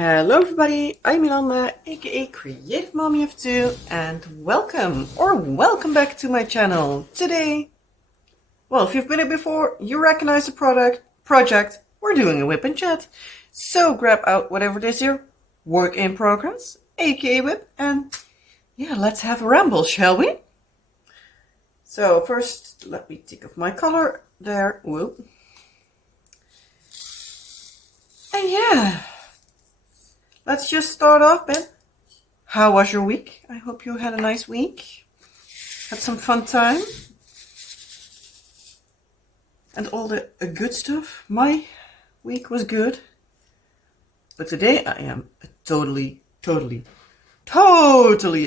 Hello everybody, I'm Ilanda, aka Creative Mommy of Two, and welcome back to my channel. Today, well, if you've been here before, you recognize the project. We're doing a WIP and Chat. So grab out whatever it is here, work in progress, aka WIP, and yeah, let's have a ramble, shall we? So first, let me take off my color there, whoop. And yeah. Let's just start off, Ben. How was your week? I hope you had a nice week. Had some fun time. And all the good stuff. My week was good. But today I am totally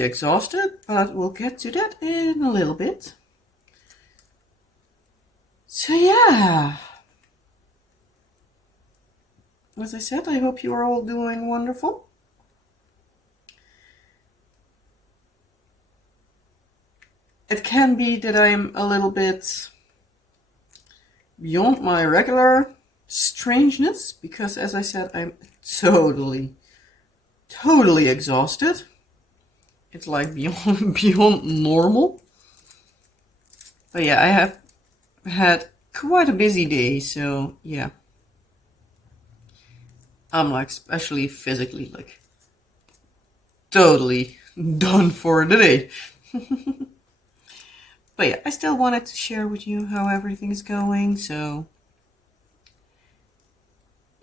exhausted. But we'll get to that in a little bit. So yeah. As I said, I hope you are all doing wonderful. It can be that I'm a little bit beyond my regular strangeness, because as I said, I'm totally exhausted. It's like beyond normal. But yeah, I have had quite a busy day, so yeah. I'm like, especially physically, like totally done for the day. But yeah, I still wanted to share with you how everything is going, so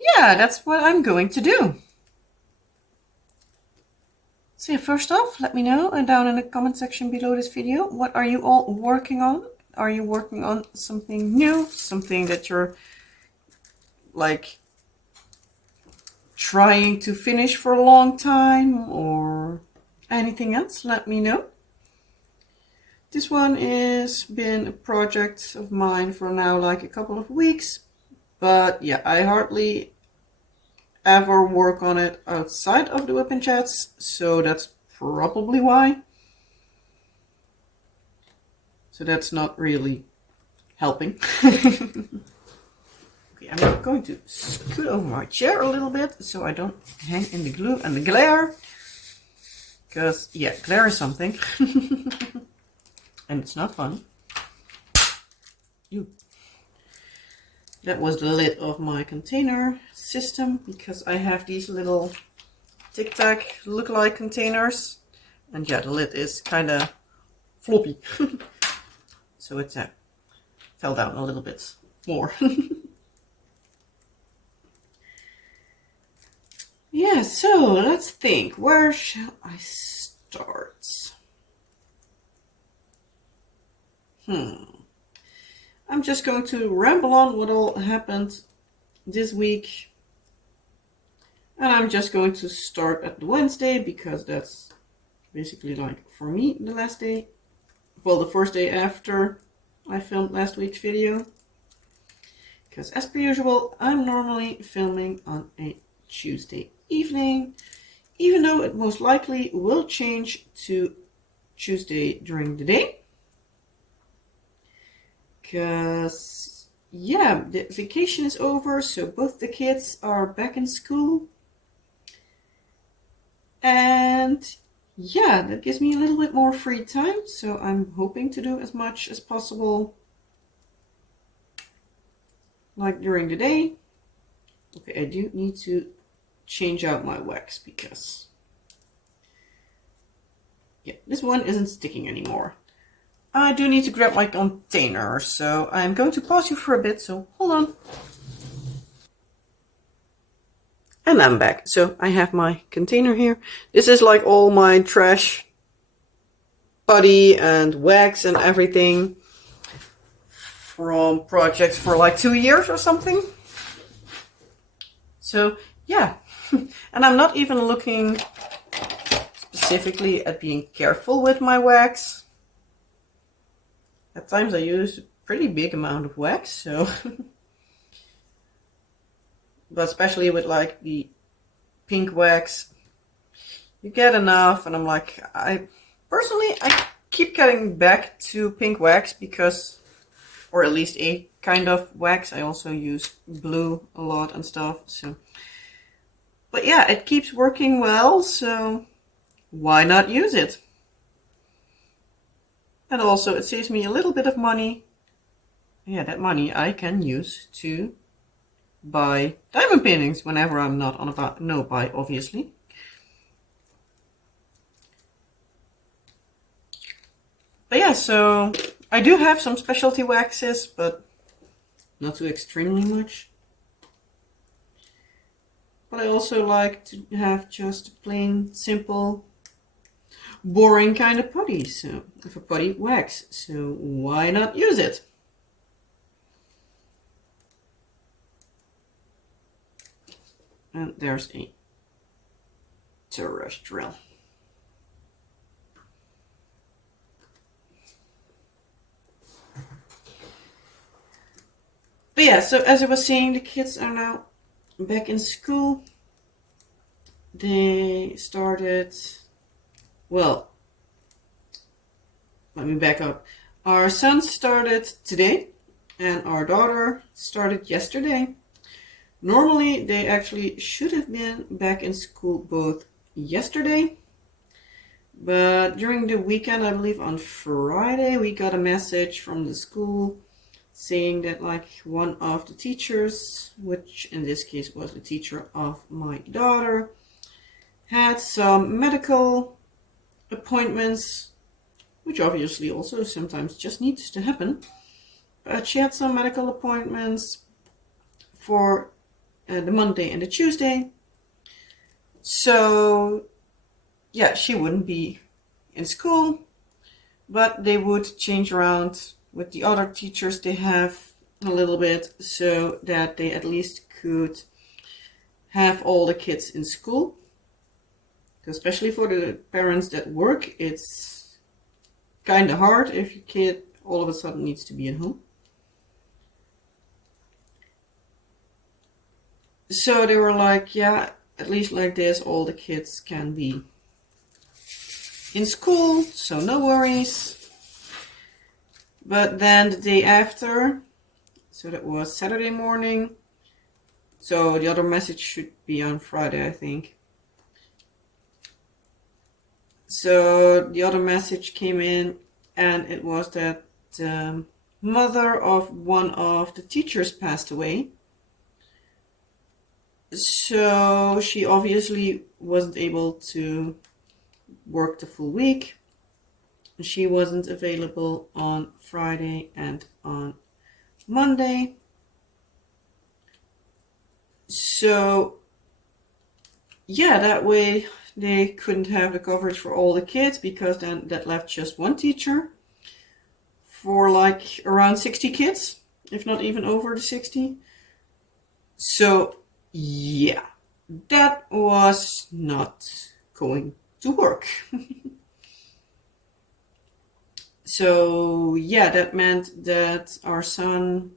yeah, that's what I'm going to do. So yeah, first off, let me know down in the comment section below this video, what are you all working on? Are you working on something new? Something that you're like trying to finish for a long time, or anything else? Let me know. This one has been a project of mine for now like a couple of weeks, but yeah, I hardly ever work on it outside of the WIP and Chats, so that's probably why. So that's not really helping. Okay, I'm going to scoot over my chair a little bit so I don't hang in the glue and the glare. Because, yeah, glare is something. And it's not fun. That was the lid of my container system, because I have these little Tic Tac look-alike containers. And yeah, the lid is kind of floppy. So it fell down a little bit more. Yeah, so let's think. Where shall I start? I'm just going to ramble on what all happened this week. And I'm just going to start at the Wednesday, because that's basically like, for me, the last day. Well, the first day after I filmed last week's video. Because as per usual, I'm normally filming on a Tuesday evening, even though it most likely will change to Tuesday during the day. Because, yeah, the vacation is over, so both the kids are back in school. And yeah, that gives me a little bit more free time, so I'm hoping to do as much as possible like during the day. Okay, I do need to change out my wax, because yeah, this one isn't sticking anymore. I do need to grab my container, so I'm going to pause you for a bit, so hold on. And I'm back. So I have my container here. This is like all my trash, putty and wax and everything from projects for like 2 years or something. So yeah, and I'm not even looking specifically at being careful with my wax. At times I use a pretty big amount of wax, so but especially with like the pink wax, you get enough, and I'm like, I keep getting back to pink wax, because, or at least a kind of wax. I also use blue a lot and stuff, so But yeah, it keeps working well, so why not use it? And also it saves me a little bit of money. Yeah, that money I can use to buy diamond paintings whenever I'm not on a no buy, obviously. But yeah, so I do have some specialty waxes, but not too extremely much. But I also like to have just plain, simple, boring kind of putty, so of a putty wax. So why not use it? And there's a terrestrial. But yeah, so as I was saying, the kids are now back in school. They started, well, let me back up. Our son started today and our daughter started yesterday. Normally, they actually should have been back in school both yesterday, but during the weekend, I believe on Friday, we got a message from the school saying that like one of the teachers, which in this case was the teacher of my daughter, had some medical appointments, which obviously also sometimes just needs to happen. But she had some medical appointments for the Monday and the Tuesday. So yeah, she wouldn't be in school, but they would change around with the other teachers they have a little bit so that they at least could have all the kids in school. Especially for the parents that work, it's kind of hard if your kid all of a sudden needs to be at home. So they were like, yeah, at least like this, all the kids can be in school, so no worries. But then the day after, so that was Saturday morning, so the other message should be on Friday, I think. So the other message came in, and it was that the mother of one of the teachers passed away. So she obviously wasn't able to work the full week. She wasn't available on Friday and on Monday. So yeah, that way they couldn't have the coverage for all the kids, because then that left just one teacher for like around 60 kids, if not even over the 60. So yeah, that was not going to work. So yeah, that meant that our son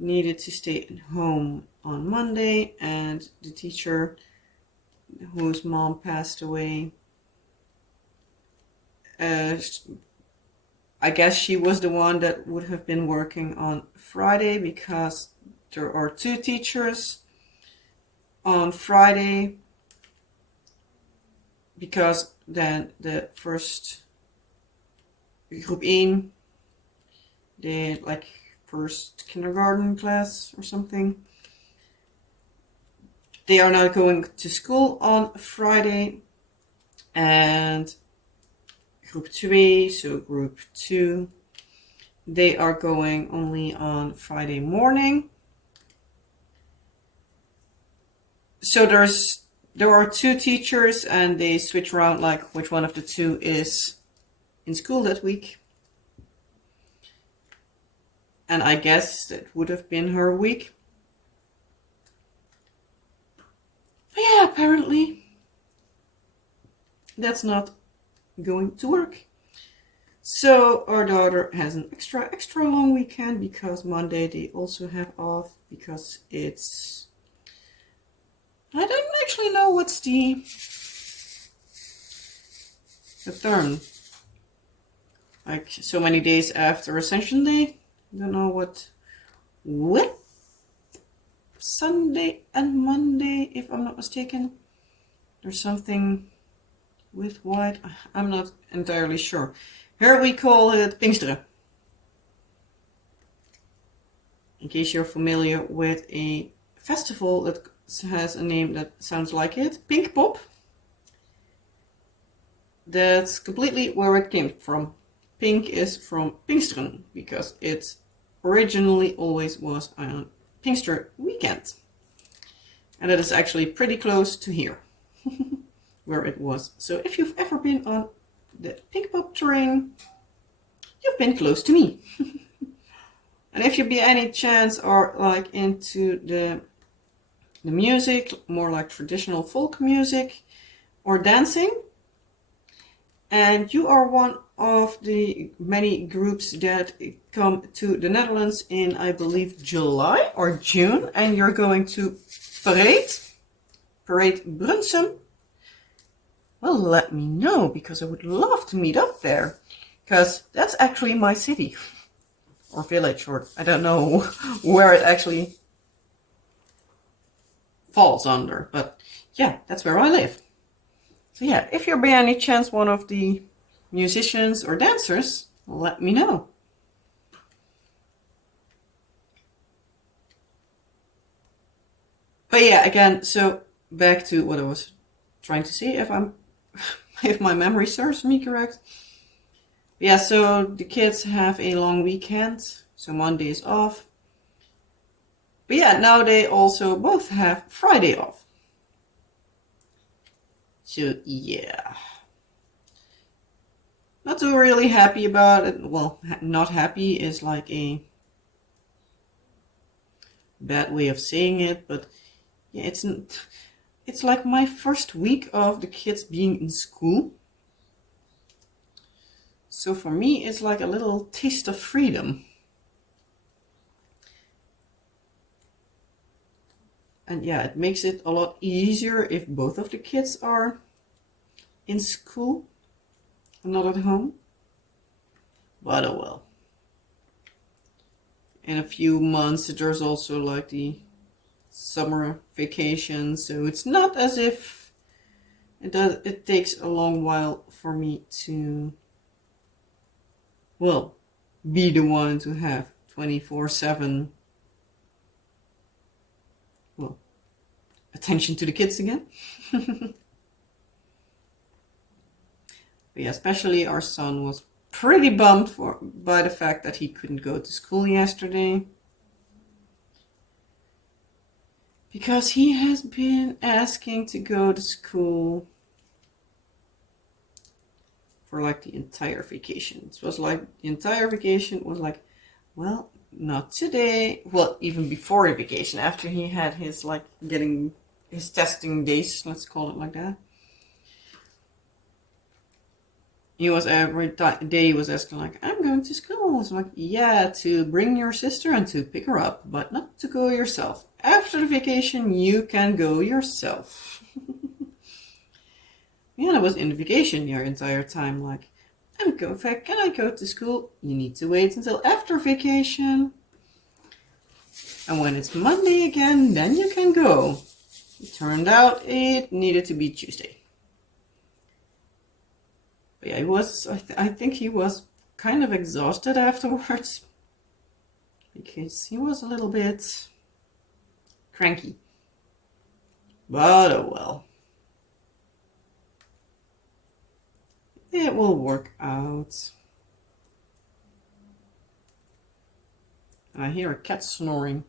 needed to stay at home on Monday, and the teacher whose mom passed away, I guess she was the one that would have been working on Friday, because there are two teachers on Friday, because then the first groep 1, the like first kindergarten class or something, they are not going to school on Friday, and groep 2, so group 2, they are going only on Friday morning. So there are two teachers, and they switch around like which one of the two is in school that week. And I guess that would have been her week. But yeah, apparently that's not going to work. So our daughter has an extra long weekend, because Monday they also have off, because it's, I don't actually know what's the term. Like so many days after Ascension Day. I don't know what WIP Sunday and Monday, if I'm not mistaken. There's something with white. I'm not entirely sure. Here we call it Pinksteren. In case you're familiar with a festival that has a name that sounds like it, Pink Pop. That's completely where it came from. Pink is from Pinksteren because it originally always was on Pinkster weekend. And that is actually pretty close to here, where it was. So if you've ever been on the Pink Pop train, you've been close to me. And if you by any chance are like into the music, more like traditional folk music or dancing, and you are one of the many groups that come to the Netherlands in, I believe, July or June, and you're going to Parade Brunsum, well, let me know, because I would love to meet up there, because that's actually my city or village, or I don't know where it actually falls under, but yeah, that's where I live. So yeah, if you're by any chance one of the musicians or dancers, let me know. But yeah, again, so back to what I was trying to say, if my memory serves me correct. Yeah, so the kids have a long weekend, so Monday is off. But yeah, now they also both have Friday off. So yeah. Not too really happy about it. Well, not happy is like a bad way of saying it, but yeah, it's like my first week of the kids being in school. So for me, it's like a little taste of freedom. And yeah, it makes it a lot easier if both of the kids are in school and not at home. But oh well. In a few months, there's also like the summer vacation, so it's not as if it takes a long while for me to, well, be the one to have 24/7, well, attention to the kids again. But yeah, especially our son was pretty bummed by the fact that he couldn't go to school yesterday, because he has been asking to go to school for like the entire vacation. It was like the entire vacation was like, well, not today. Well, even before the vacation, after he had his like getting his testing days, let's call it like that. He was every day he was asking like, I'm going to school. I was like, yeah, to bring your sister and to pick her up, but not to go yourself. After the vacation, you can go yourself. Yeah, I was in vacation the entire time. Like, can I go to school? You need to wait until after vacation. And when it's Monday again, then you can go. It turned out it needed to be Tuesday. But yeah, I think he was kind of exhausted afterwards, because he was a little bit cranky. But oh well. It will work out. I hear a cat snoring.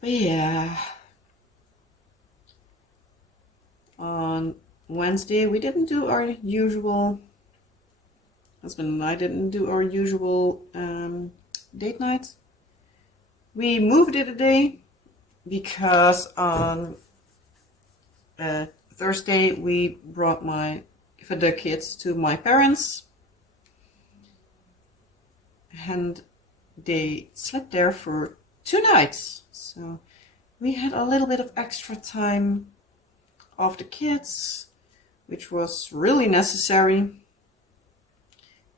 But yeah, on Wednesday we didn't do our usual, husband and I didn't do our usual date night. We moved it a day because on Thursday we brought the kids to my parents, and they slept there for 2 nights. So we had a little bit of extra time of the kids, which was really necessary.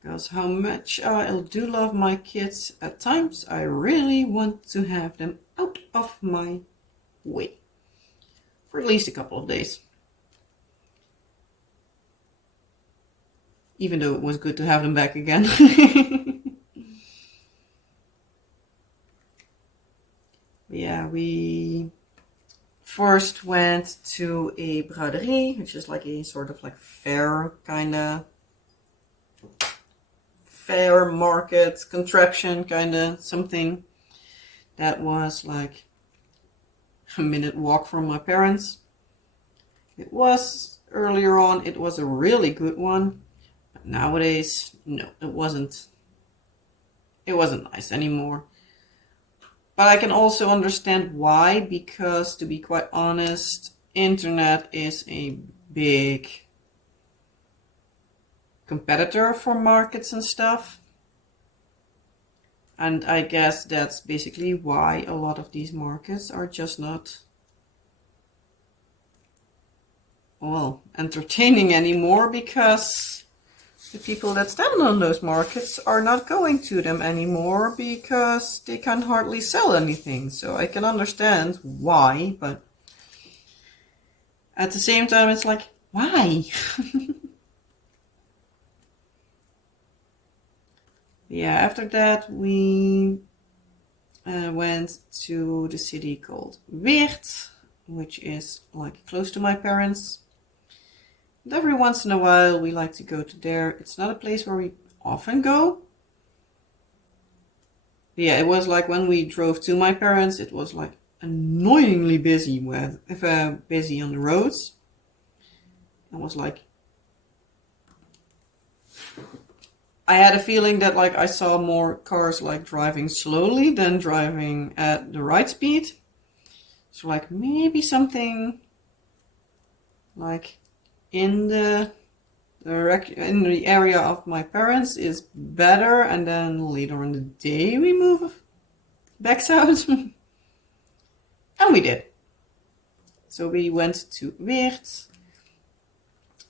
Because how much I do love my kids, at times I really want to have them out of my way. For at least a couple of days. Even though it was good to have them back again. Yeah, we first went to a braderie, which is like a sort of like fair kind of fair market contraption kind of something that was like a minute walk from my parents. It was earlier on, it was a really good one, but nowadays no, it wasn't nice anymore. But I can also understand why, because to be quite honest, internet is a big competitor for markets and stuff. And I guess that's basically why a lot of these markets are just not, well, entertaining anymore, because the people that stand on those markets are not going to them anymore because they can hardly sell anything. So I can understand why, but at the same time it's like, why? Yeah, after that we went to the city called Weert, which is like close to my parents. And every once in a while we like to go to there. It's not a place where we often go. But yeah, it was like when we drove to my parents, it was like annoyingly busy busy on the roads. It was like, I had a feeling that like I saw more cars like driving slowly than driving at the right speed. So like maybe something like in the area of my parents is better, and then later in the day we move back south. And we did. So we went to Weert.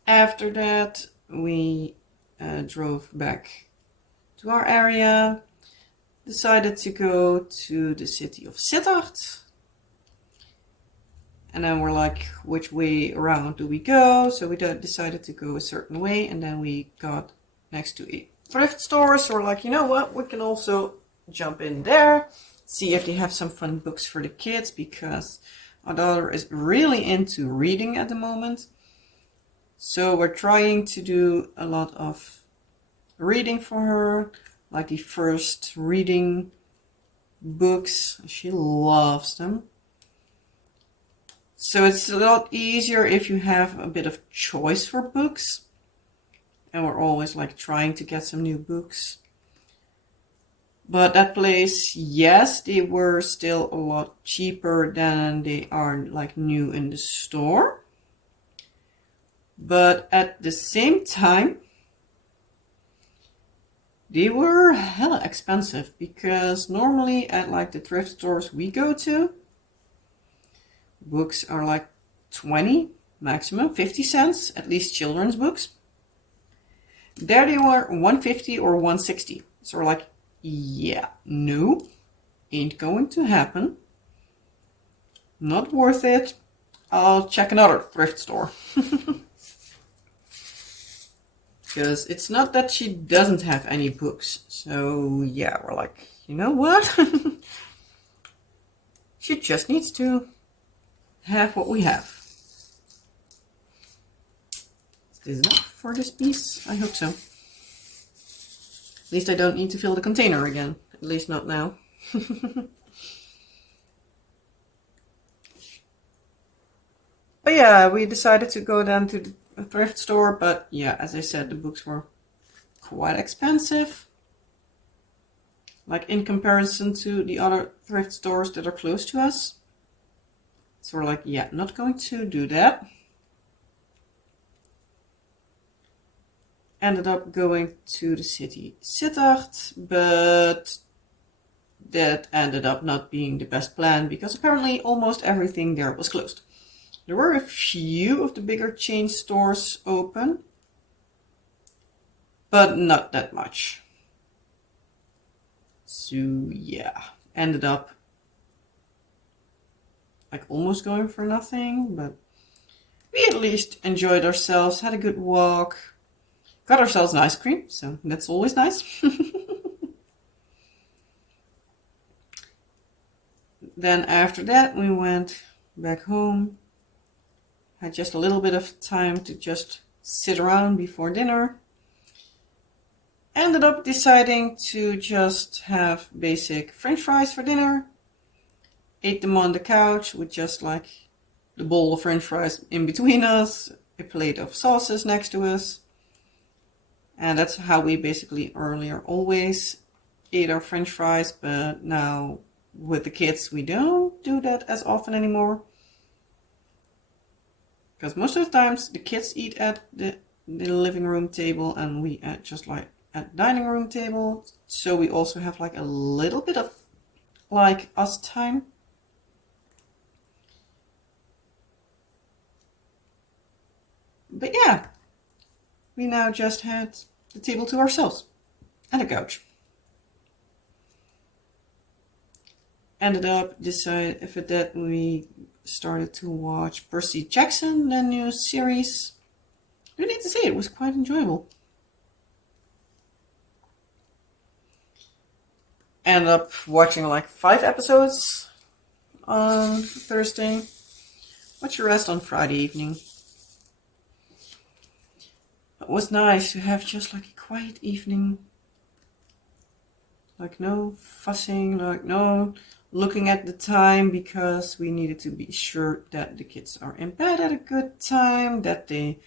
After that we drove back to our area, decided to go to the city of Sittard. And then we're like, which way around do we go? So we decided to go a certain way, and then we got next to a thrift store. So we're like, you know what? We can also jump in there, see if they have some fun books for the kids, because our daughter is really into reading at the moment. So we're trying to do a lot of reading for her, like the first reading books. She loves them. So it's a lot easier if you have a bit of choice for books. And we're always like trying to get some new books. But that place, yes, they were still a lot cheaper than they are like new in the store. But at the same time, they were hella expensive, because normally at like the thrift stores we go to, books are like 20, maximum 50 cents, at least children's books. There they were 150 or 160. So we're like, yeah, no, ain't going to happen. Not worth it. I'll check another thrift store. Because it's not that she doesn't have any books. So yeah, we're like, you know what? She just needs to have what we have. Is this enough for this piece? I hope so. At least I don't need to fill the container again. At least not now. But yeah, we decided to go down to the thrift store. But yeah, as I said, the books were quite expensive. Like in comparison to the other thrift stores that are close to us. So we're like, yeah, not going to do that. Ended up going to the city Sittard, but that ended up not being the best plan, because apparently almost everything there was closed. There were a few of the bigger chain stores open, but not that much. So yeah, ended up like almost going for nothing, but we at least enjoyed ourselves, had a good walk, got ourselves an ice cream, so that's always nice. Then after that we went back home, had just a little bit of time to just sit around before dinner. Ended up deciding to just have basic French fries for dinner. Ate them on the couch with just like the bowl of French fries in between us, a plate of sauces next to us. And that's how we basically earlier always ate our French fries, but now with the kids we don't do that as often anymore. Because most of the times the kids eat at the living room table and we at just like at dining room table. So we also have like a little bit of like us time. But yeah, we now just had the table to ourselves and a couch. Ended up decided after that we started to watch Percy Jackson, the new series. I need to say it was quite enjoyable. Ended up watching like 5 episodes on Thursday. Watch the rest on Friday evening. It was nice to have just like a quiet evening. Like no fussing, like no looking at the time, because we needed to be sure that the kids are in bed at a good time, that they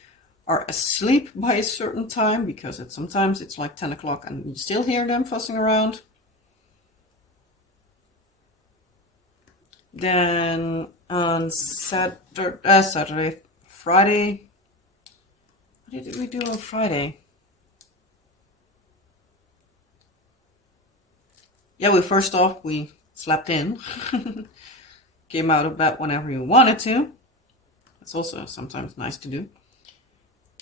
are asleep by a certain time, because sometimes it's like 10 o'clock and you still hear them fussing around. Then on Friday, what did we do on Friday? Yeah, we slept in. Came out of bed whenever you wanted to. That's also sometimes nice to do.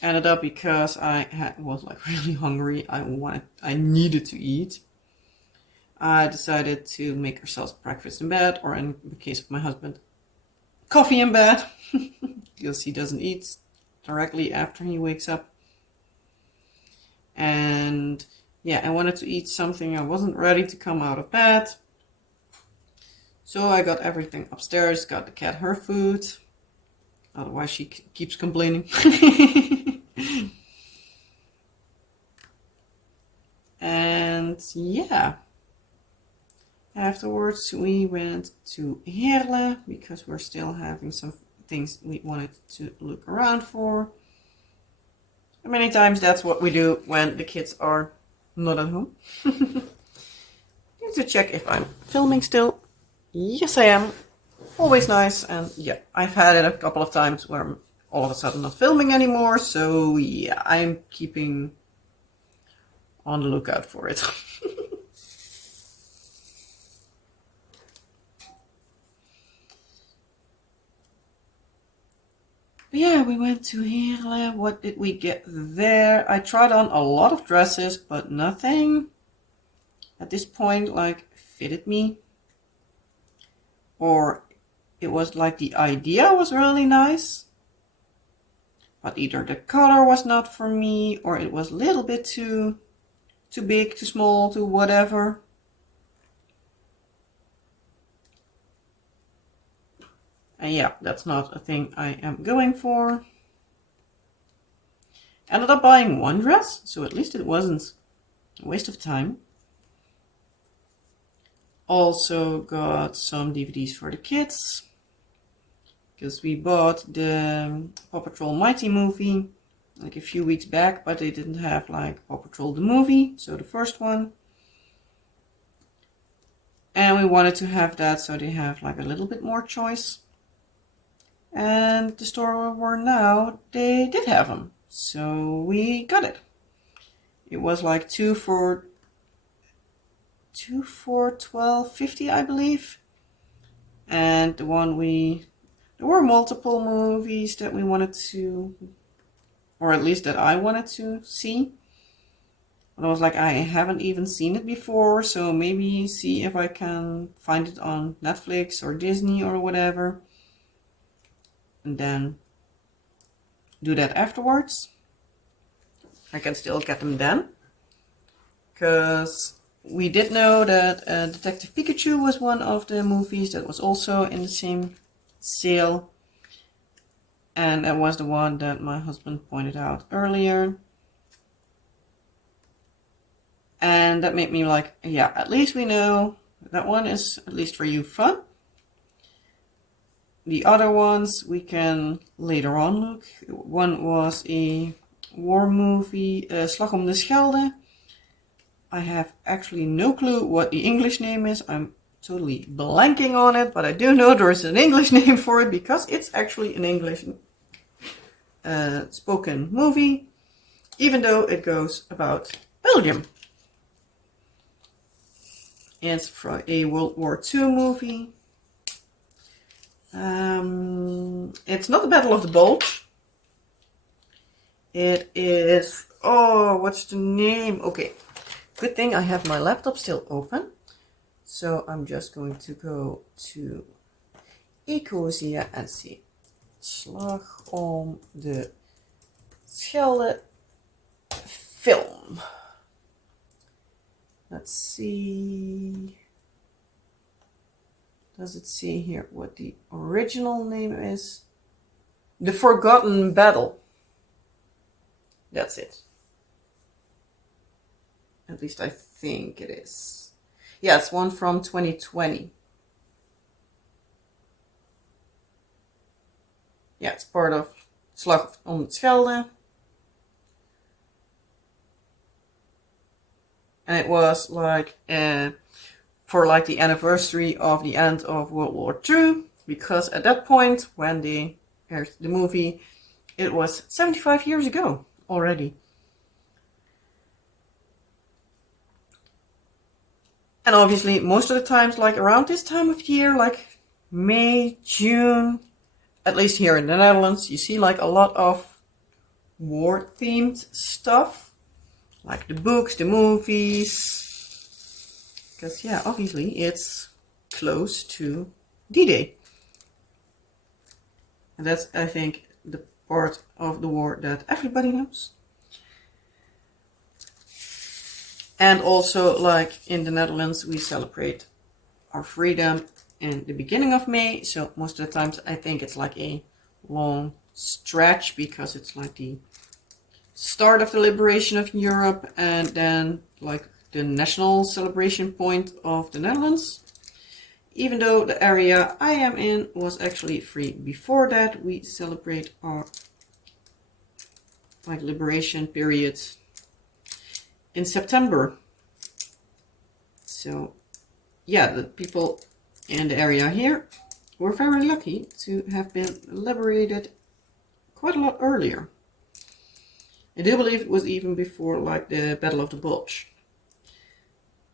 Ended up because I was like really hungry. I needed to eat. I decided to make ourselves breakfast in bed, or in the case of my husband, coffee in bed, because he doesn't eat directly after he wakes up. And yeah, I wanted to eat something. I wasn't ready to come out of bed. So I got everything upstairs, got the cat her food. Otherwise she keeps complaining. And yeah. Afterwards we went to Heerlen because we're still having some things we wanted to look around for. And many times that's what we do when the kids are not at home. Need to check if I'm filming still. Yes, I am. Always nice. And yeah, I've had it a couple of times where I'm all of a sudden not filming anymore. So yeah, I'm keeping on the lookout for it. But yeah, we went to Heerlen. What did we get there? I tried on a lot of dresses, but nothing at this point like fitted me. Or it was like the idea was really nice, but either the color was not for me, or it was a little bit too big, too small, too whatever. And yeah, that's not a thing I am going for. Ended up buying one dress, so at least it wasn't a waste of time. Also got some DVDs for the kids, because we bought the Paw Patrol Mighty movie like a few weeks back, but they didn't have like Paw Patrol the movie, so the first one. And we wanted to have that so they have like a little bit more choice. And the store where we're now, they did have them, so we got it. It was like two for $12.50, I believe. And there were multiple movies that we wanted to, or at least that I wanted to see. But I was like, I haven't even seen it before, so maybe see if I can find it on Netflix or Disney or whatever. And then do that afterwards. I can still get them then. Because we did know that Detective Pikachu was one of the movies that was also in the same sale. And that was the one that my husband pointed out earlier. And that made me like, yeah, at least we know that one is, at least for you, fun. The other ones we can later on look. One was a war movie, Slag om de Schelde. I have actually no clue what the English name is. I'm totally blanking on it, but I do know there is an English name for it because it's actually an English spoken movie, even though it goes about Belgium. It's from a World War II movie. It's not the Battle of the Bulge. It is, oh, what's the name? Okay, good thing I have my laptop still open. So I'm just going to go to Ecosia and see Slag om de Schelde film. Let's see. Does it say here what the original name is? The Forgotten Battle. That's it. At least I think it is. Yeah, it's one from 2020. Yeah, it's part of Slag om het Schelde. And it was like for like the anniversary of the end of World War II, because at that point when they aired the movie, it was 75 years ago already. And obviously most of the times, like around this time of year, like May, June, at least here in the Netherlands, you see like a lot of war themed stuff. Like the books, the movies. Because yeah, obviously it's close to D-Day. And that's, I think, the part of the war that everybody knows. And also, like in the Netherlands, we celebrate our freedom in the beginning of May. So most of the times I think it's like a long stretch because it's like the start of the liberation of Europe and then like the national celebration point of the Netherlands. Even though the area I am in was actually free before that, we celebrate our like liberation period in September. So yeah, the people in the area here were very lucky to have been liberated quite a lot earlier. I do believe it was even before like the Battle of the Bulge.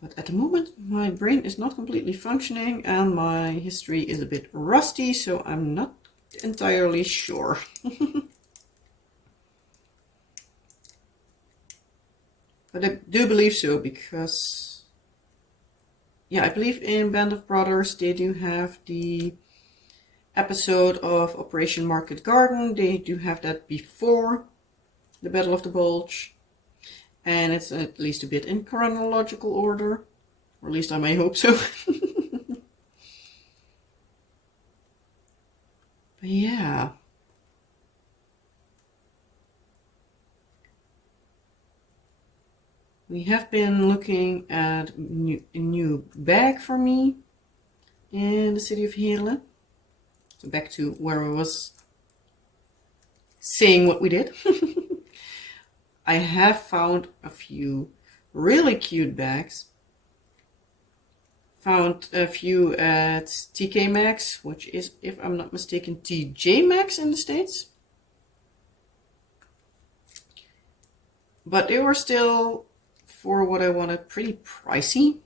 But at the moment my brain is not completely functioning and my history is a bit rusty, so I'm not entirely sure. But I do believe so because, yeah, I believe in Band of Brothers they do have the episode of Operation Market Garden. They do have that before the Battle of the Bulge, and it's at least a bit in chronological order, or at least I may hope so. But yeah, we have been looking at a new bag for me in the city of Heerlen. So back to where I was saying what we did. I have found a few really cute bags. Found a few at TK Maxx, which is, if I'm not mistaken, TJ Maxx in the States. But they were still, for what I wanted, pretty pricey.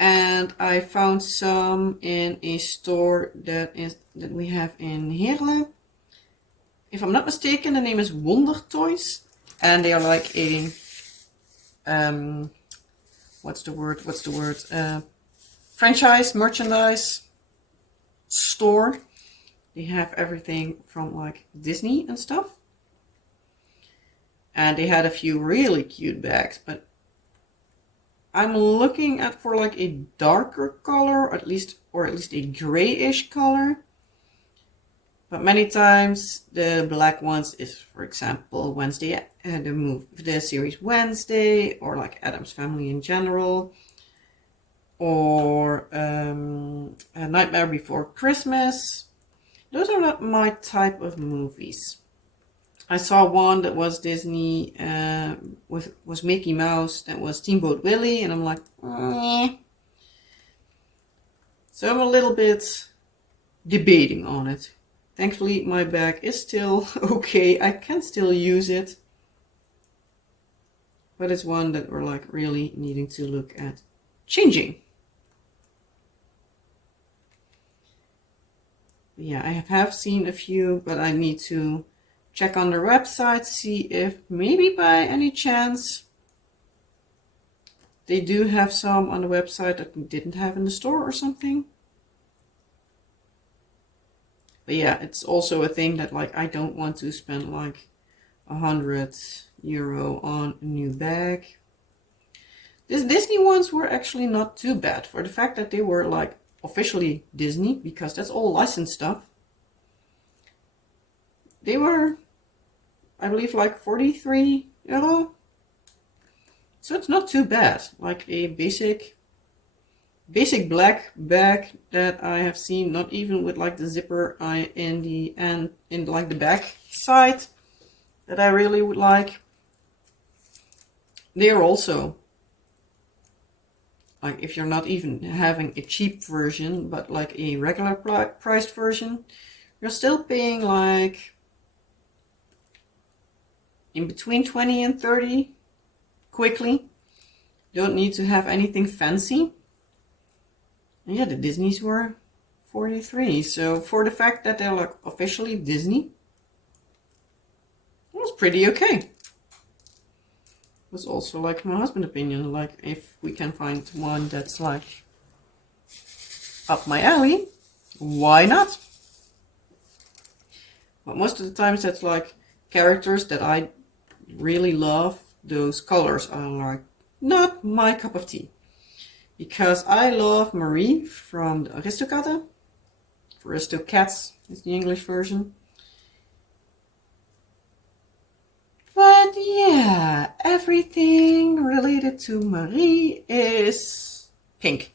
And I found some in a store that we have in Heerlen. If I'm not mistaken, the name is Wonder Toys. and they are like a what's the word? Franchise merchandise store. They have everything from like Disney and stuff. And they had a few really cute bags, but I'm looking at for like a darker color, or at least a grayish color. But many times the black ones is, for example, Wednesday, the series Wednesday, or like Addams Family in general, or A Nightmare Before Christmas. Those are not my type of movies. I saw one that was Disney, was Mickey Mouse, that was Steamboat Willie, and I'm like, eh. So I'm a little bit debating on it. Thankfully, my bag is still okay. I can still use it. But it's one that we're like really needing to look at changing. Yeah, I have seen a few, but I need to check on their website, see if maybe by any chance they do have some on the website that we didn't have in the store or something. But yeah, it's also a thing that like I don't want to spend like €100 on a new bag. These Disney ones were actually not too bad for the fact that they were like officially Disney, because that's all licensed stuff. They were, I believe, like €43. So it's not too bad. Like a basic black bag that I have seen, not even with like the zipper in like the back side, that I really would like. They are also like, if you're not even having a cheap version, but like a regular priced version, you're still paying like in between 20 and 30 quickly. Don't need to have anything fancy. And yeah, the Disneys were 43. So for the fact that they're like officially Disney, it was pretty okay. Was also like my husband's opinion, like if we can find one that's like up my alley, why not? But most of the times that's like characters that I really love. Those colors are like not my cup of tea, because I love Marie from the Aristocats is the English version. But yeah, everything related to Marie is pink.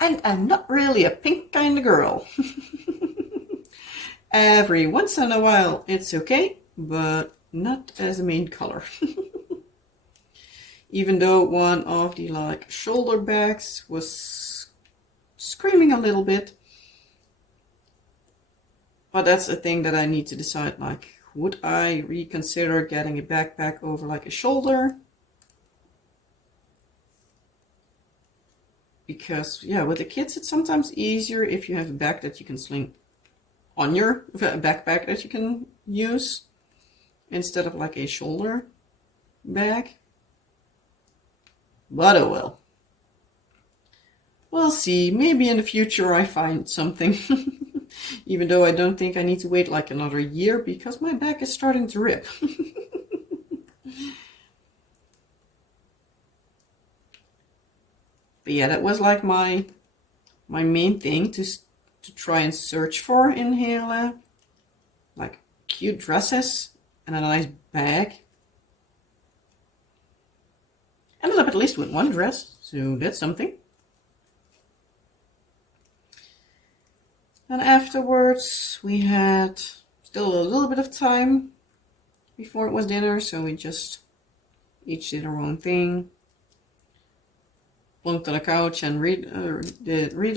And I'm not really a pink kind of girl. Every once in a while it's okay, but not as a main color. Even though one of the like shoulder bags was screaming a little bit. But that's a thing that I need to decide, like, would I reconsider getting a backpack over like a shoulder? Because yeah, with the kids it's sometimes easier if you have a bag that you can sling on your backpack that you can use instead of like a shoulder bag. But oh well. We'll see. Maybe in the future I find something. Even though I don't think I need to wait like another year, because my back is starting to rip. But yeah, that was like my main thing to try and search for in here. Like cute dresses and a nice bag. Ended up at least with one dress, so that's something. And afterwards, we had still a little bit of time before it was dinner, so we just each did our own thing. Plunked on the couch and read a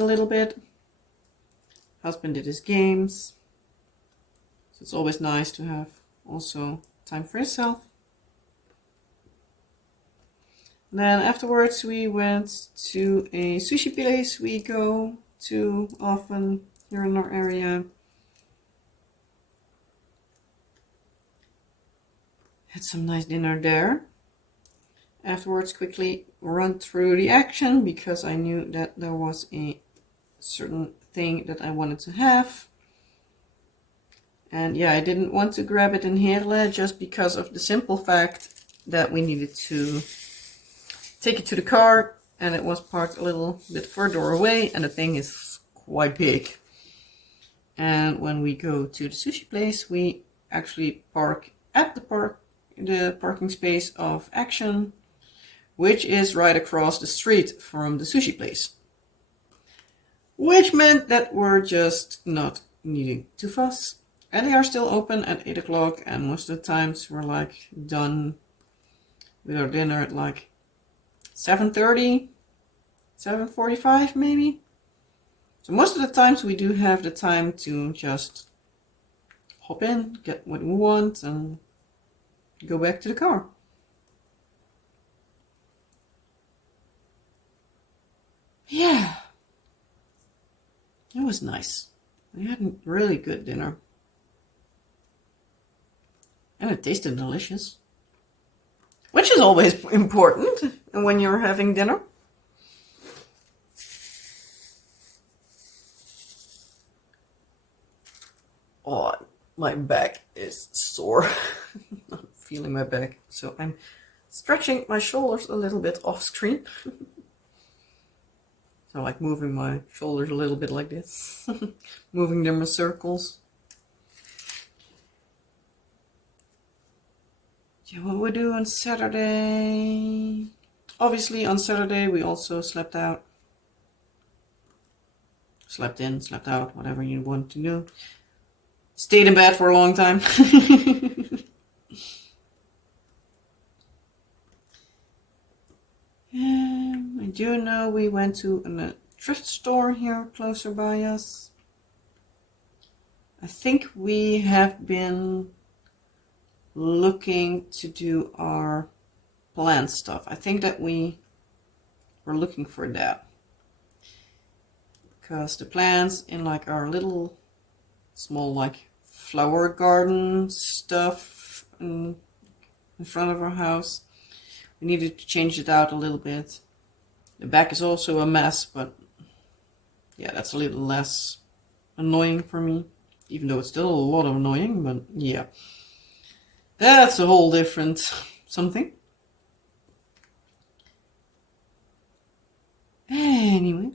little bit. Husband did his games. So it's always nice to have also time for yourself. Then afterwards, we went to a sushi place we go to often here in our area. Had some nice dinner there. Afterwards, quickly run through the action because I knew that there was a certain thing that I wanted to have. And yeah, I didn't want to grab it in Heerlen just because of the simple fact that we needed to take it to the car, and it was parked a little bit further away, and the thing is quite big. And when we go to the sushi place, we actually park at the parking space of Action, which is right across the street from the sushi place. Which meant that we're just not needing to fuss. And they are still open at 8 o'clock, and most of the times we're like done with our dinner at like 7:30, 7:45 maybe. So most of the times we do have the time to just hop in, get what we want, and go back to the car. Yeah, it was nice. We had a really good dinner. And it tasted delicious. Which is always important when you're having dinner. Oh, my back is sore. I'm feeling my back. So I'm stretching my shoulders a little bit off screen. So like moving my shoulders a little bit like this. Moving them in circles. Yeah, what we do on Saturday? Obviously on Saturday we also slept out. Slept in, slept out, whatever you want to do. Stayed in bed for a long time. I do know we went to a thrift store here closer by us. I think we have been looking to do our plant stuff. I think that we were looking for that. Because the plants in like our little small like flower garden stuff in front of our house, we needed to change it out a little bit. The back is also a mess, but yeah, that's a little less annoying for me, even though it's still a lot of annoying, but yeah, that's a whole different something. Anyway,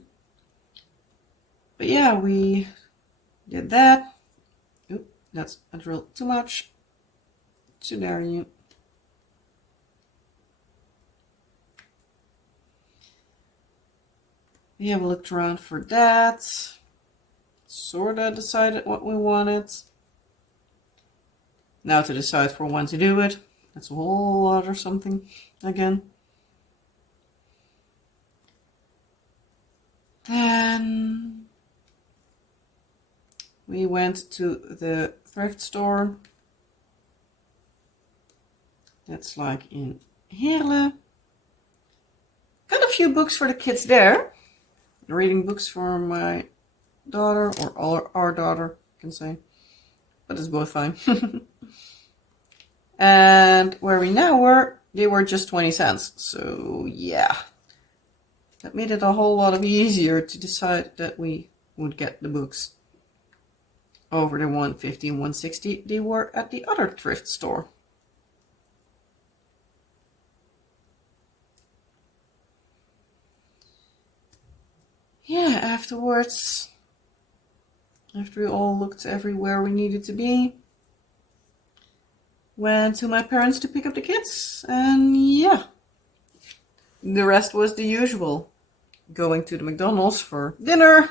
but yeah, we did that. Oop, that's a drill too much. So there you. We have looked around for that. Sorta decided what we wanted. Now to decide for when to do it. That's a whole other something again. Then we went to the thrift store. That's like in Heerlen. Got a few books for the kids there. Reading books for my daughter, or our daughter, I can say. But it's both fine. And where we now were, they were just 20 cents. So yeah, that made it a whole lot easier to decide that we would get the books. Over the 150 and 160 they were at the other thrift store. Yeah, afterwards, after we all looked everywhere we needed to be, went to my parents to pick up the kids, and yeah, the rest was the usual. Going to the McDonald's for dinner.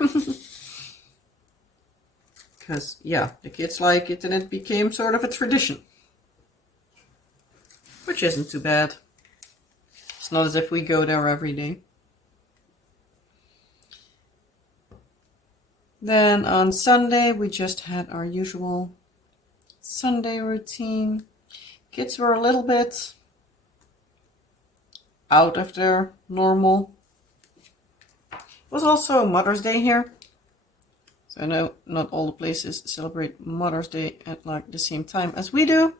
Because, yeah, the kids like it and it became sort of a tradition. Which isn't too bad. It's not as if we go there every day. Then on Sunday, we just had our usual Sunday routine. Kids were a little bit out of their normal. It was also Mother's Day here. So I know not all the places celebrate Mother's Day at like the same time as we do.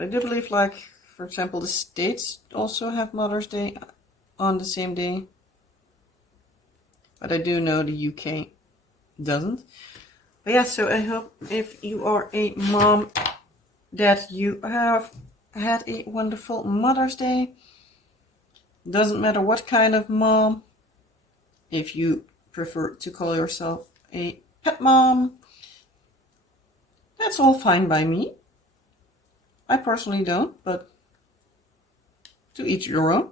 But I do believe, like, for example, the States also have Mother's Day on the same day. But I do know the UK doesn't. But yeah, so I hope if you are a mom that you have had a wonderful Mother's Day. Doesn't matter what kind of mom. If you prefer to call yourself a pet mom, that's all fine by me. I personally don't, but to each your own.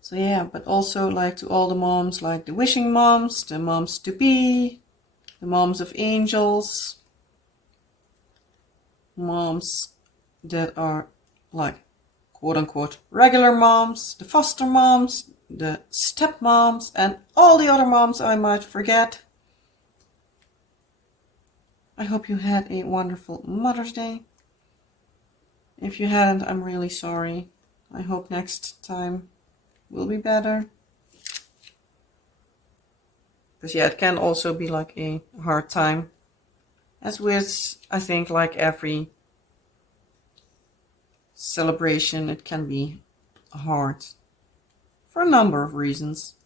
So yeah, but also like to all the moms, like the wishing moms, the moms to be, the moms of angels, moms that are like quote unquote regular moms, the foster moms, the step moms, and all the other moms I might forget. I hope you had a wonderful Mother's Day. If you hadn't, I'm really sorry. I hope next time will be better. Because yeah, it can also be like a hard time. As with, I think, like every celebration, it can be hard. For a number of reasons.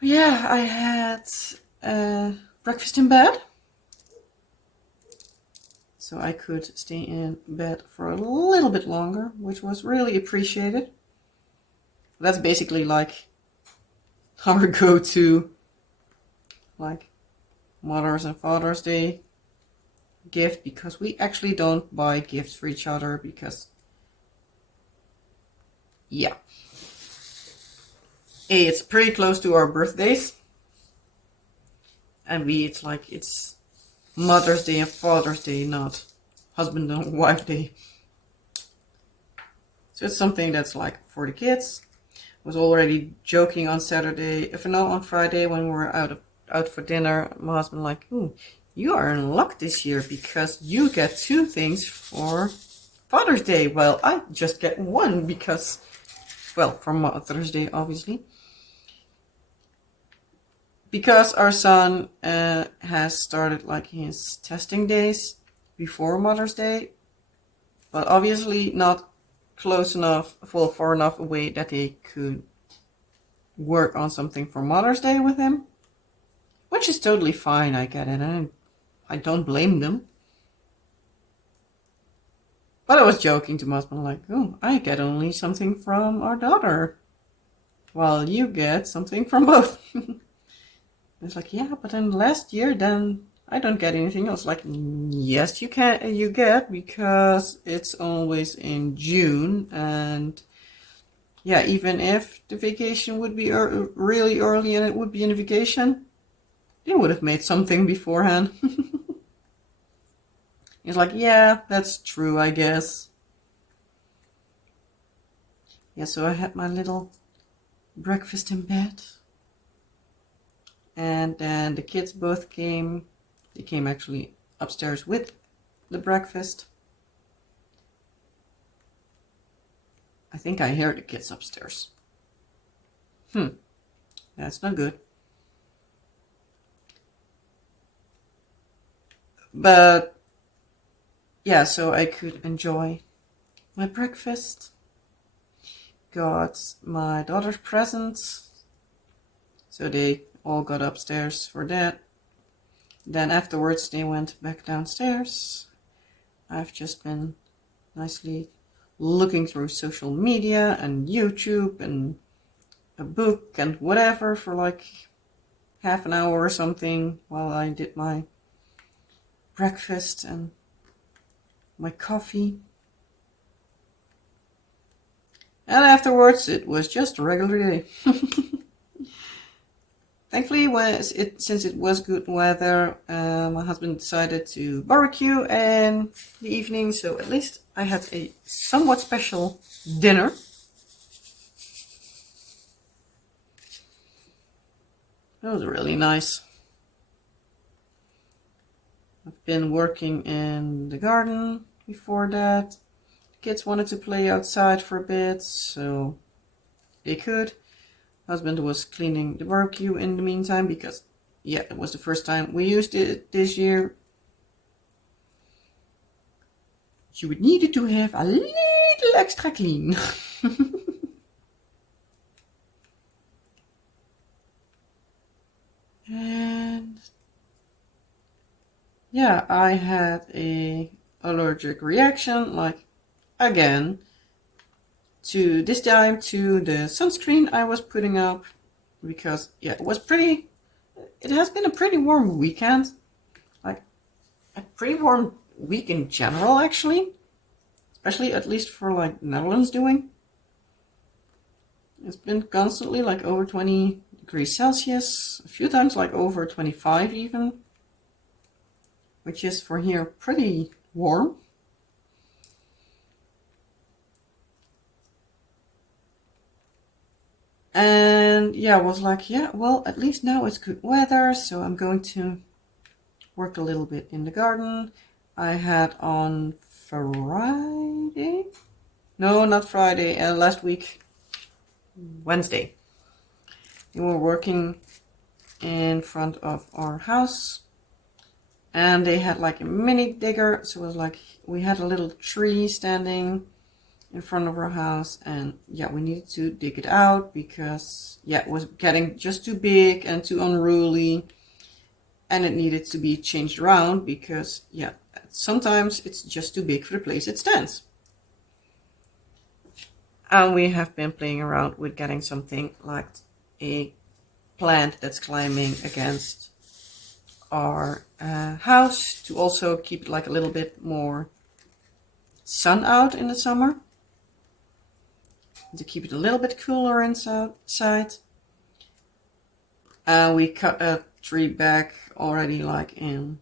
Yeah, I had breakfast in bed. So I could stay in bed for a little bit longer, which was really appreciated. That's basically like our go-to, like, Mother's and Father's Day gift, because we actually don't buy gifts for each other because, yeah. A, it's pretty close to our birthdays. And B, it's Mother's Day and Father's Day, not husband and wife day. So it's something that's like for the kids. I was already joking on Saturday, if not on Friday when we were out for dinner. My husband like, "Ooh, you are in luck this year because you get 2 things for Father's Day." Well, I just get 1 because, well, for Mother's Day, obviously. Because our son has started like his testing days before Mother's Day, but obviously not close enough, well, far enough away that they could work on something for Mother's Day with him, which is totally fine. I get it. I don't blame them. But I was joking to my husband like, "Oh, I get only something from our daughter, while you get something from both." It's like, "Yeah, but then last year, then I don't get anything else." Like, yes, you get, because it's always in June, and yeah, even if the vacation would be really early and it would be in a vacation, they would have made something beforehand. It's like, yeah, that's true, I guess. Yeah, so I had my little breakfast in bed. And then the kids both came. They came actually upstairs with the breakfast. I think I hear the kids upstairs. That's not good. But yeah, so I could enjoy my breakfast. Got my daughter's presents. So they all got upstairs for that. Then afterwards they went back downstairs. I've just been nicely looking through social media and YouTube and a book and whatever for like half an hour or something while I did my breakfast and my coffee. And afterwards it was just a regular day. Thankfully, since it was good weather, my husband decided to barbecue in the evening, so at least I had a somewhat special dinner. That was really nice. I've been working in the garden before that. The kids wanted to play outside for a bit, so they could. Husband was cleaning the barbecue in the meantime because yeah, it was the first time we used it this year. You would need it to have a little extra clean. And yeah, I had a allergic reaction, like again, to this time to the sunscreen I was putting up, because yeah, it has been a pretty warm weekend, like a pretty warm week in general actually, especially at least for like Netherlands doing. It's been constantly like over 20 degrees Celsius, a few times like over 25 even, which is for here pretty warm. And yeah, I was like, yeah, well, at least now it's good weather, so I'm going to work a little bit in the garden. I had on Friday, no, not Friday, last week, Wednesday, we were working in front of our house, and they had like a mini digger, so it was like we had a little tree standing in front of our house, and yeah, we needed to dig it out because yeah, it was getting just too big and too unruly, and it needed to be changed around because yeah, sometimes it's just too big for the place it stands. And we have been playing around with getting something like a plant that's climbing against our house to also keep it like a little bit more sun out in the summer, to keep it a little bit cooler inside. We cut a tree back already like in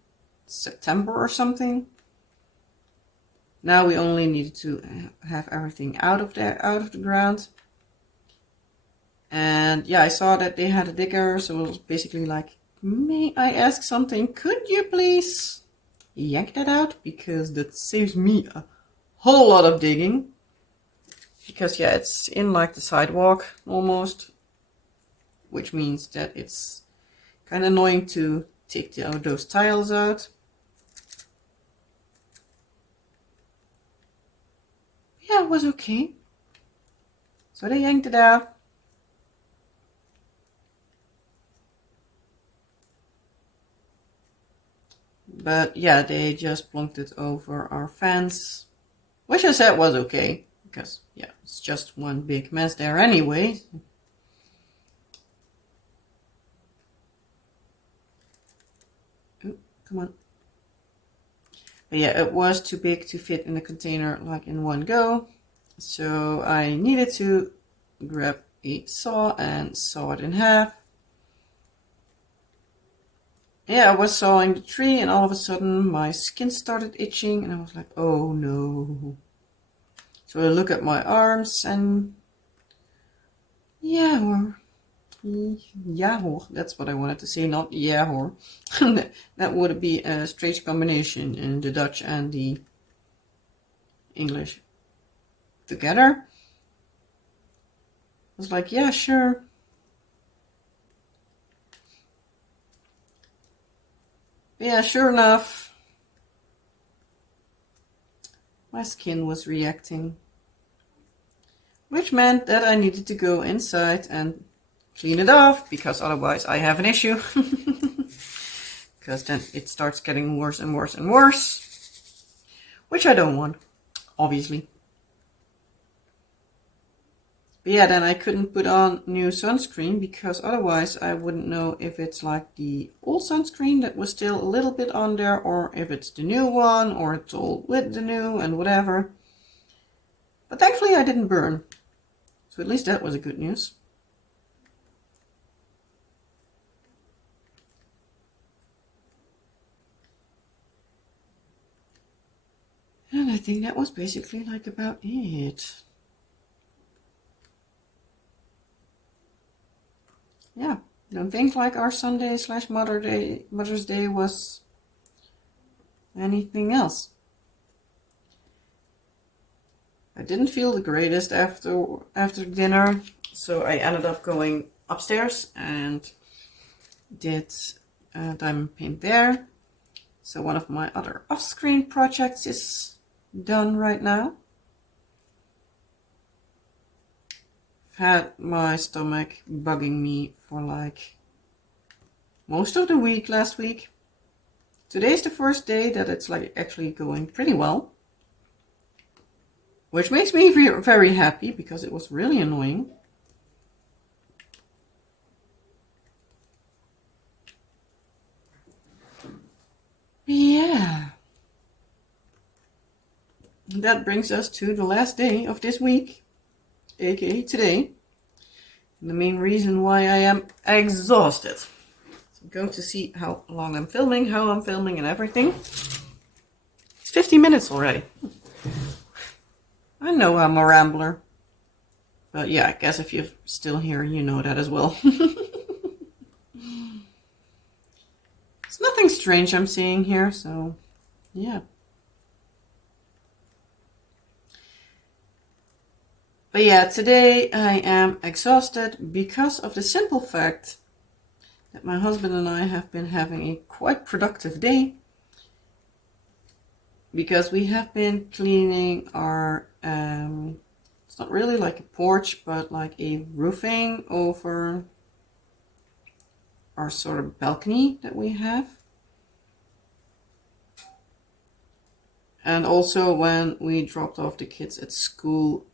September or something. Now we only need to have everything out of the ground. And yeah, I saw that they had a digger, so it was basically like, may I ask something? Could you please yank that out? Because that saves me a whole lot of digging. Because yeah, it's in like the sidewalk almost, which means that it's kind of annoying to take those tiles out. Yeah, it was okay. So they yanked it out. But yeah, they just plonked it over our fence, which I said was okay, because yeah, it's just one big mess there anyway. Ooh, come on. But yeah, it was too big to fit in the container like in one go. So I needed to grab a saw and saw it in half. Yeah, I was sawing the tree and all of a sudden my skin started itching and I was like, oh no. So I look at my arms and yeah, that's what I wanted to say, not yeah. That would be a strange combination in the Dutch and the English together. I was like, yeah, sure. Yeah, sure enough, my skin was reacting, which meant that I needed to go inside and clean it off, because otherwise I have an issue. Because then it starts getting worse and worse and worse, which I don't want, obviously. But yeah, then I couldn't put on new sunscreen because otherwise I wouldn't know if it's like the old sunscreen that was still a little bit on there, or if it's the new one, or it's all with the new and whatever. But thankfully I didn't burn. So at least that was a good news. And I think that was basically like about it. Yeah, don't think like our Sunday / Mother's Day was anything else. I didn't feel the greatest after dinner, so I ended up going upstairs and did diamond paint there. So one of my other off-screen projects is done right now. I've had my stomach bugging me for like most of the week last week. Today's the first day that it's like actually going pretty well, which makes me very happy because it was really annoying. Yeah. That brings us to the last day of this week, aka today. And the main reason why I am exhausted. So I'm going to see how long I'm filming, how I'm filming and everything. It's 50 minutes already. I know I'm a rambler. But yeah, I guess if you're still here, you know that as well. It's nothing strange I'm seeing here, so yeah. But yeah, today I am exhausted because of the simple fact that my husband and I have been having a quite productive day. Because we have been cleaning our, it's not really like a porch, but like a roofing over our sort of balcony that we have. And also when we dropped off the kids at school,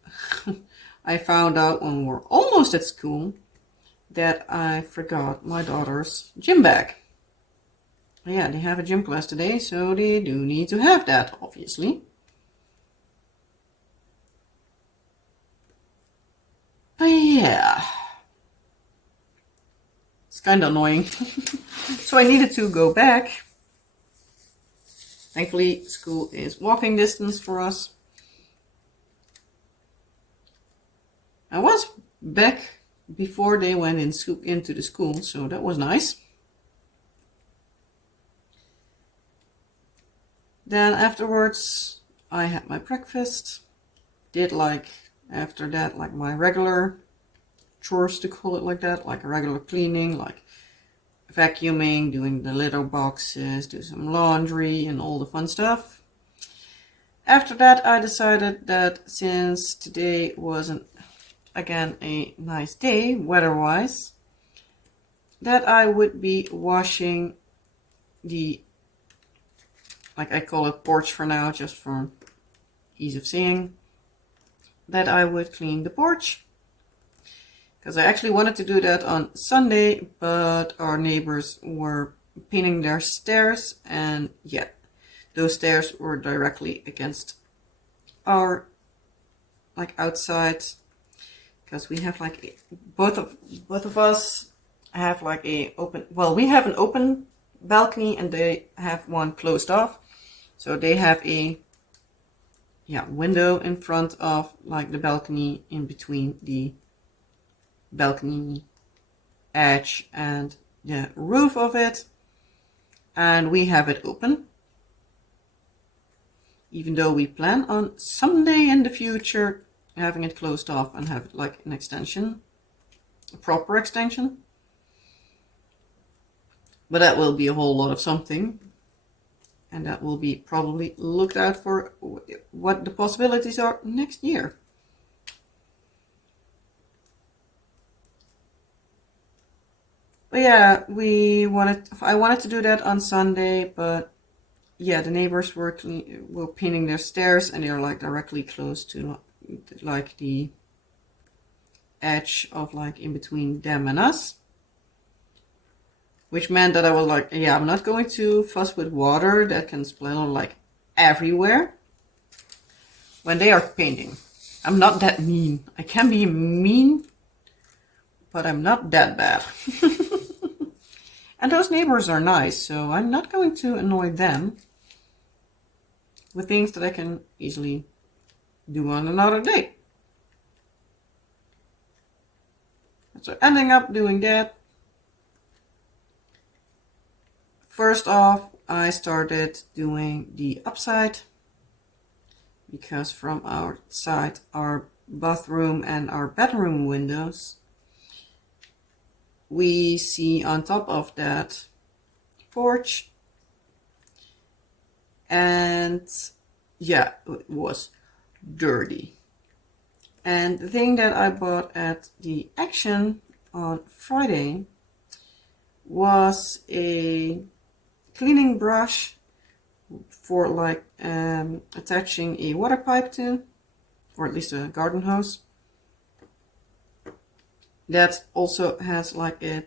I found out when we were almost at school that I forgot my daughter's gym bag. Yeah, they have a gym class today, so they do need to have that, obviously. But yeah, it's kind of annoying. So I needed to go back. Thankfully, school is walking distance for us. I was back before they went into the school, so that was nice. Then afterwards, I had my breakfast. Did like, after that, like my regular chores, to call it like that, like a regular cleaning, like vacuuming, doing the litter boxes, do some laundry and all the fun stuff. After that, I decided that since today wasn't, again, a nice day weather-wise, that I would be washing the, like I call it porch for now, just for ease of seeing, that I would clean the porch. Because I actually wanted to do that on Sunday, but our neighbors were painting their stairs, and yeah, those stairs were directly against our, like, outside, because we have like both of us have like a open, well, we have an open balcony and they have one closed off, so they have a window in front of like the balcony, in between the balcony edge and the roof of it, and we have it open, even though we plan on someday in the future having it closed off and have it like an extension, a proper extension. But that will be a whole lot of something, and that will be probably looked out for what the possibilities are next year. But yeah, I wanted to do that on Sunday, but yeah, the neighbors were painting their stairs, and they are like directly close to like the edge of like in between them and us. Which meant that I was like, yeah, I'm not going to fuss with water that can splatter like everywhere when they are painting. I'm not that mean. I can be mean, but I'm not that bad. And those neighbors are nice, so I'm not going to annoy them with things that I can easily do on another day. So ending up doing that. First off, I started doing the upside, because from our side, our bathroom and our bedroom windows, we see on top of that porch. And yeah, it was dirty. And the thing that I bought at the Action on Friday was a cleaning brush for like attaching a water pipe to, or at least a garden hose. That also has like a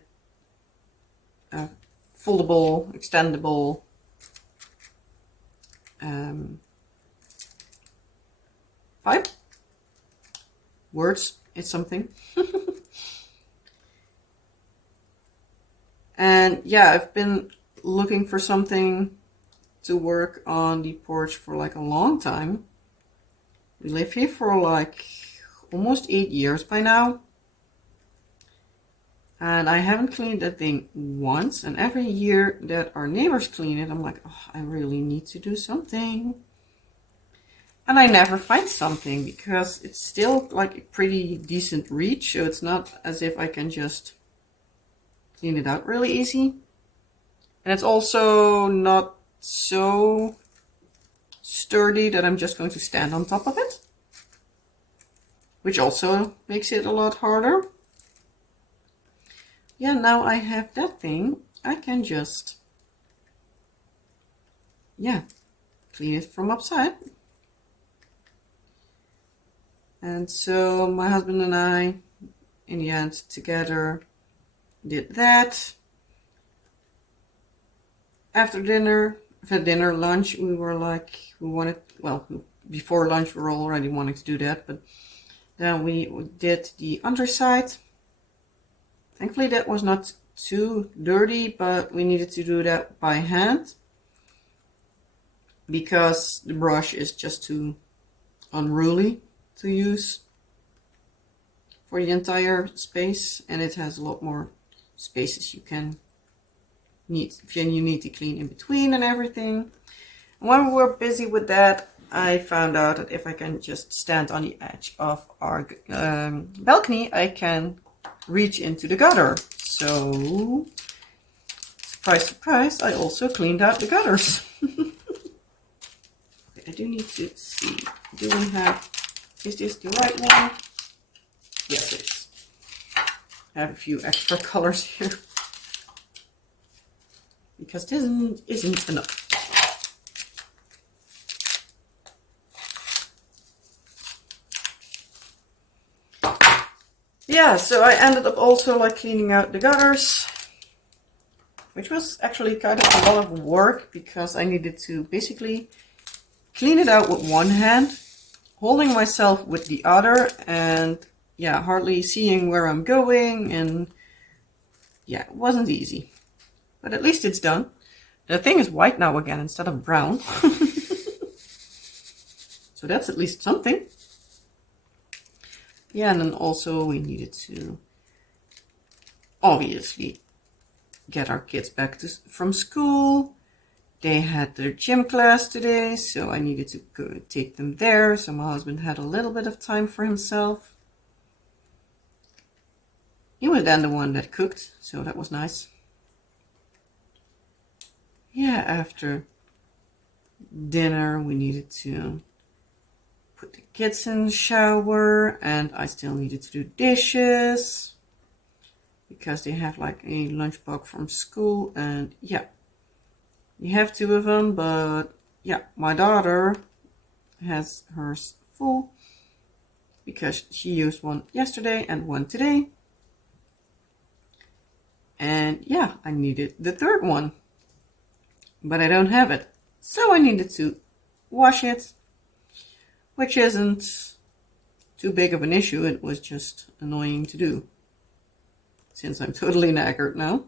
foldable, extendable pipe. Words, it's something. And yeah, I've been looking for something to work on the porch for like a long time. We live here for like almost 8 years by now. And I haven't cleaned that thing once. And every year that our neighbors clean it, I'm like, oh, I really need to do something. And I never find something because it's still like a pretty decent reach. So it's not as if I can just clean it out really easy. And it's also not so sturdy that I'm just going to stand on top of it, which also makes it a lot harder. Yeah, now I have that thing, I can just, yeah, clean it from upside. And so my husband and I, in the end, together did that. After dinner, lunch, we were like, before lunch we were already wanting to do that, but then we did the underside. Thankfully that was not too dirty, but we needed to do that by hand because the brush is just too unruly to use for the entire space, and it has a lot more spaces you need to clean in between and everything. And when we were busy with that, I found out that if I can just stand on the edge of our balcony, I can reach into the gutter. So, surprise, surprise, I also cleaned out the gutters. Okay, I do need to see, is this the right one? Yes, it is. I have a few extra colors here because this isn't enough. Yeah, so I ended up also like cleaning out the gutters, which was actually kind of a lot of work because I needed to basically clean it out with one hand, holding myself with the other, and yeah, hardly seeing where I'm going, and yeah, it wasn't easy. But at least it's done. The thing is white now again instead of brown. So that's at least something. Yeah, and then also we needed to obviously get our kids back from school. They had their gym class today, so I needed to go take them there. So my husband had a little bit of time for himself. He was then the one that cooked, so that was nice. Yeah, after dinner we needed to put the kids in the shower, and I still needed to do dishes because they have like a lunchbox from school, and yeah, you have 2 of them, but yeah, my daughter has hers full because she used one yesterday and one today. And yeah, I needed the 3rd one, but I don't have it. So I needed to wash it, which isn't too big of an issue. It was just annoying to do since I'm totally knackered now.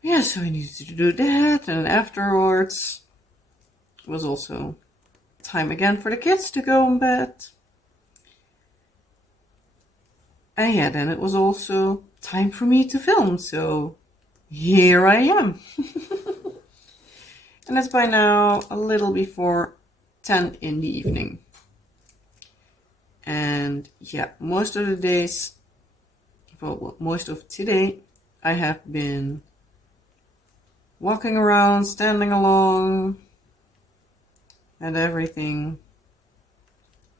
Yeah, so I needed to do that, and afterwards it was also time again for the kids to go in bed. And yeah, then it was also time for me to film, so here I am. And it's by now a little before 10 in the evening. And yeah, most of the days, well, most of today, I have been walking around, standing along, and everything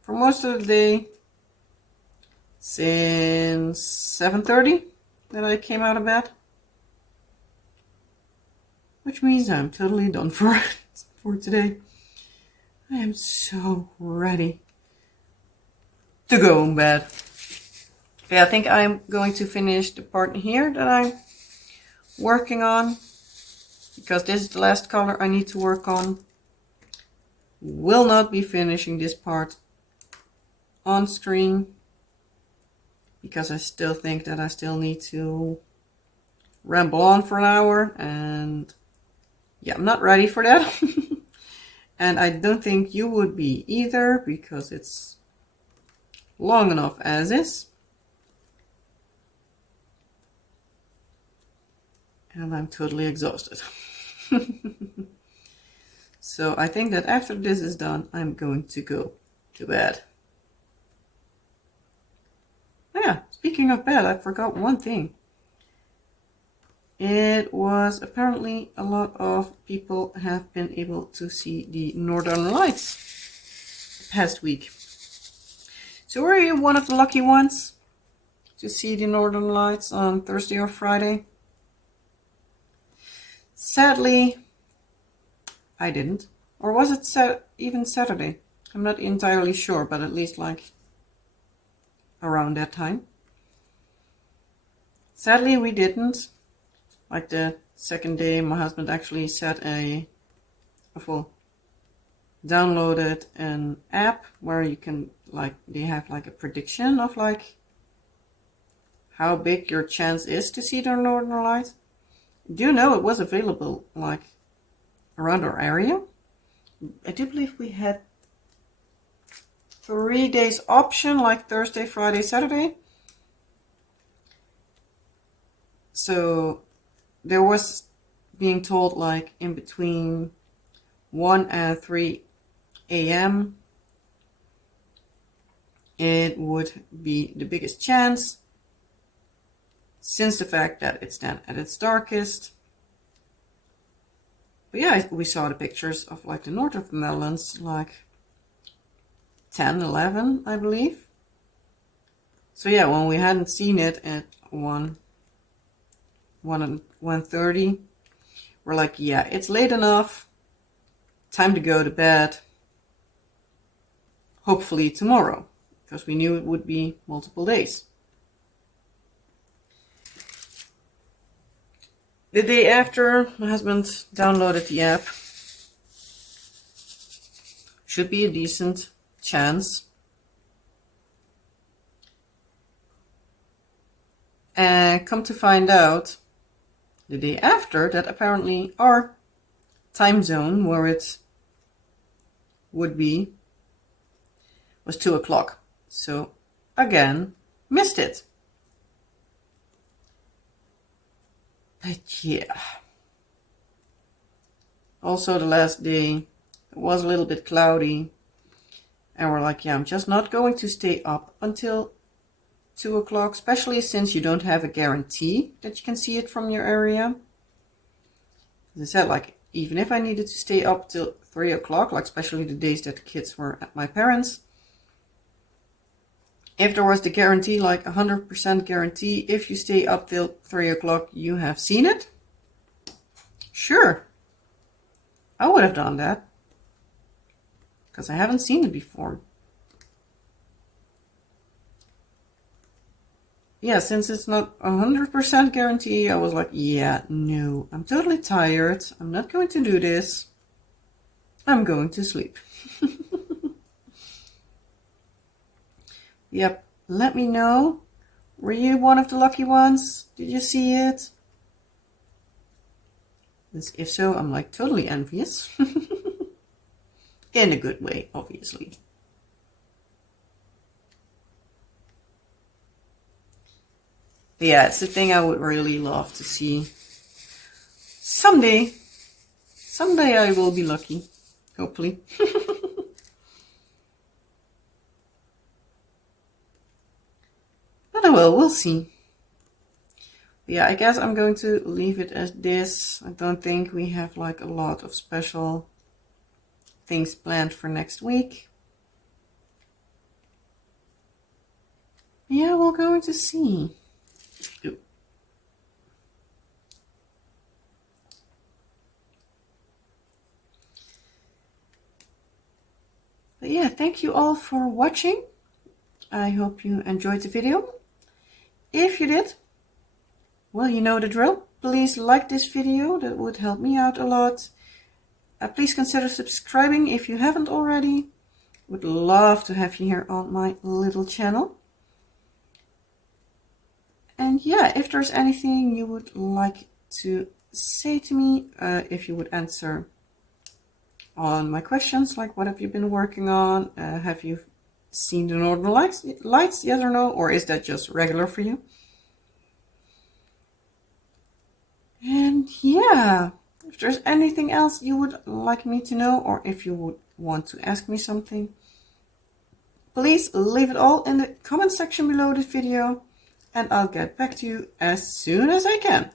for most of the day since 7:30 that I came out of bed. Which means I'm totally done for today. I am so ready to go in bed. Yeah, I think I'm going to finish the part here that I'm working on, because this is the last color I need to work on. Will not be finishing this part on screen because I still think that I still need to ramble on for an hour, and yeah, I'm not ready for that. And I don't think you would be either, because it's long enough as is. And I'm totally exhausted. So I think that after this is done, I'm going to go to bed. Oh yeah, speaking of bed, I forgot one thing. It was apparently a lot of people have been able to see the Northern Lights past week. So were you one of the lucky ones to see the Northern Lights on Thursday or Friday? Sadly, I didn't. Or was it even Saturday? I'm not entirely sure, but at least like around that time. Sadly, we didn't. Like the second day, my husband actually downloaded an app where you can, like, they have like a prediction of like how big your chance is to see the Northern Lights. Do you know it was available like around our area? I do believe we had 3 days option, like Thursday, Friday, Saturday. So there was being told like in between 1 and 3 a.m. it would be the biggest chance, since the fact that it's then at its darkest. But yeah, we saw the pictures of like the north of the Netherlands, like 10, 11, I believe. So yeah, when we hadn't seen it at 1:30, we're like, yeah, it's late enough. Time to go to bed. Hopefully tomorrow, because we knew it would be multiple days. The day after, my husband downloaded the app. Should be a decent chance. And come to find out, the day after, that apparently our time zone where it would be was 2 o'clock. So again, missed it. But yeah. Also the last day, it was a little bit cloudy. And we're like, yeah, I'm just not going to stay up until 2 o'clock, especially since you don't have a guarantee that you can see it from your area. As I said, like, even if I needed to stay up till 3 o'clock, like especially the days that the kids were at my parents', if there was the guarantee, like 100% guarantee, if you stay up till 3 o'clock, you have seen it. Sure, I would have done that, because I haven't seen it before. Yeah, since it's not 100% guarantee, I was like, yeah, no, I'm totally tired. I'm not going to do this. I'm going to sleep. Yep, let me know. Were you one of the lucky ones? Did you see it? If so, I'm like totally envious. In a good way, obviously. But yeah, it's the thing I would really love to see. Someday I will be lucky. Hopefully. Yeah, well, we'll see. Yeah, I guess I'm going to leave it as this. I don't think we have like a lot of special things planned for next week. Yeah, we're going to see. Ooh. But yeah, thank you all for watching. I hope you enjoyed the video. If you did, well, you know the drill. Please like this video, that would help me out a lot. Please consider subscribing if you haven't already. Would love to have you here on my little channel. And yeah, if there's anything you would like to say to me, if you would answer on my questions, like what have you been working on? Have you seen the Northern Lights, yes or no? Or is that just regular for you? And yeah, if there's anything else you would like me to know, or if you would want to ask me something, please leave it all in the comment section below this video, and I'll get back to you as soon as I can.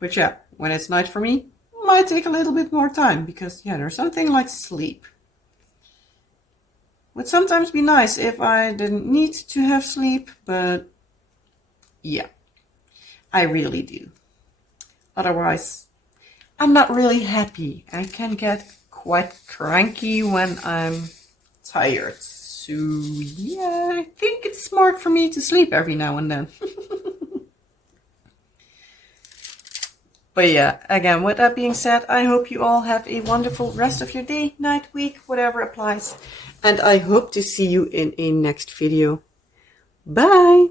But yeah, when it's night for me, might take a little bit more time, because yeah, there's something like sleep. Would sometimes be nice if I didn't need to have sleep, but yeah, I really do. Otherwise, I'm not really happy. I can get quite cranky when I'm tired. So yeah, I think it's smart for me to sleep every now and then. But yeah, again, with that being said, I hope you all have a wonderful rest of your day, night, week, whatever applies. And I hope to see you in a next video. Bye!